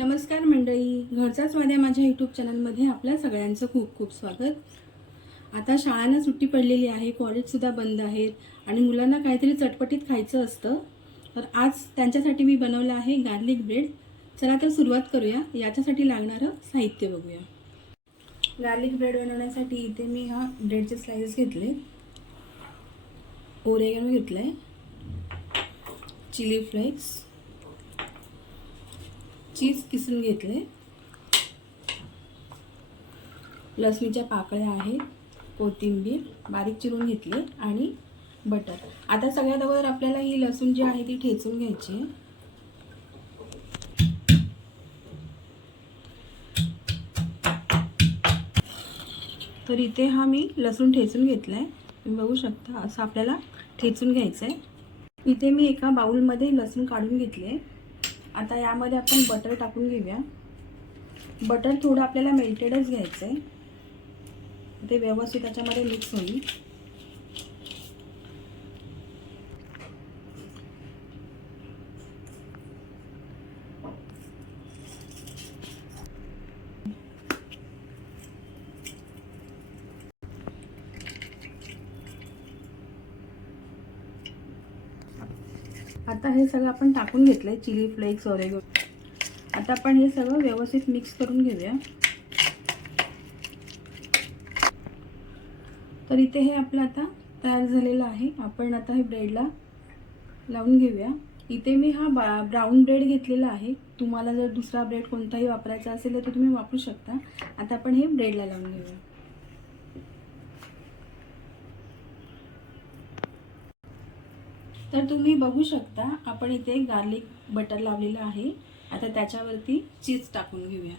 नमस्कार मंडळी घरचा वाद्या माझ्या यूट्यूब चॅनलमध्ये आपल्या सगळ्यांचं खूप खूप स्वागत. आता शाळांना सुट्टी पडलेली आहे कॉलेजसुद्धा बंद आहेत आणि मुलांना काहीतरी चटपटीत खायचं असतं तर आज त्यांच्यासाठी मी बनवलं आहे गार्लिक ब्रेड चला तर सुरुवात करूया. याच्यासाठी लागणारं साहित्य बघूया. गार्लिक ब्रेड बनवण्यासाठी इथे मी हा ब्रेडचे स्लाइस घेतले. ओरेगन घेतलं आहे चिली फ्लेक्स. चीज किसून घेतले. लसणीच्या पाकळ्या आहेत कोथिंबीर बारीक चिरून घेतले आणि बटर. आता सगळ्यात अगोदर आपल्याला ही लसूण जी आहे ती ठेचून घ्यायची आहे. तर इथे हा मी लसूण ठेचून घेतला आहे तुम्ही बघू शकता असं आपल्याला ठेचून घ्यायचं आहे इथे मी एका बाऊलमध्ये लसूण काढून घेतले. आता यामध्ये आपण बटर टाकून घेऊया. बटर थोडं आपल्याला मेल्टेडच घ्यायचं आहे ते व्यवस्थित त्याच्यामध्ये मिक्स होईल. आता हे सगळं आपण टाकून घेतलंय चिली फ्लेक्स ओरेगो. आता आपण हे सगळं व्यवस्थित मिक्स करून घेऊया. तर इथे हे आपलं आता तयार झालेलं आहे. आपण आता हे ब्रेडला लावून घेऊया. इथे मी हा बा ब्राऊन ब्रेड घेतलेला आहे. तुम्हाला जर दुसरा ब्रेड कोणताही वापरायचा असेल तर तुम्ही वापरू शकता. आता आपण हे ब्रेडला लावून घेऊया. तर तुम्ही बघू शकता आपण इथे गार्लिक बटर लावलेलं आहे. आता त्याच्यावरती चीज टाकून घेऊया.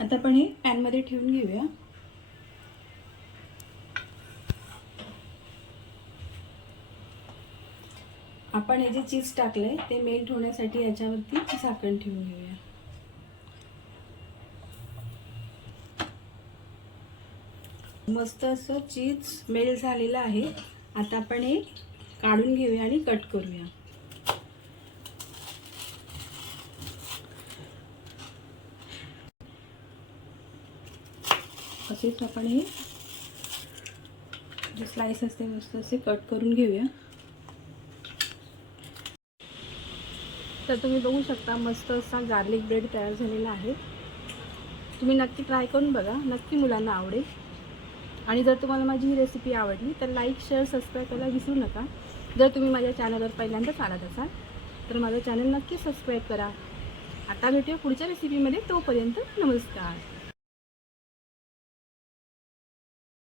आता आपण हे पॅनमध्ये ठेवून घेऊया. आपण हे जे चीज टाकलंय ते मेल्ट होण्यासाठी याच्यावरती झाकण ठेवून घेऊया. मस्त असं चीज मेल्ट झालेलं आहे. आता आपण हे काढून घेऊया आणि कट करूया. असेच आपण हे जे स्लाइस असते मस्त असे कट करून घेऊया. तर तुम्ही बघू शकता मस्त असा गार्लिक ब्रेड तयार झालेला आहे. तुम्ही नक्की ट्राय करून बघा. नक्की मुलांना आवडेल. आणि जर तुम्हाला माझी ही रेसिपी आवडली तर लाईक शेअर सबस्क्राईब करायला विसरू नका. जर तुम्ही माझ्या चॅनलवर पहिल्यांदा चालत असाल तर माझं चॅनल नक्की सबस्क्राईब करा. आता भेटूया पुढच्या रेसिपीमध्ये तोपर्यंत नमस्कार.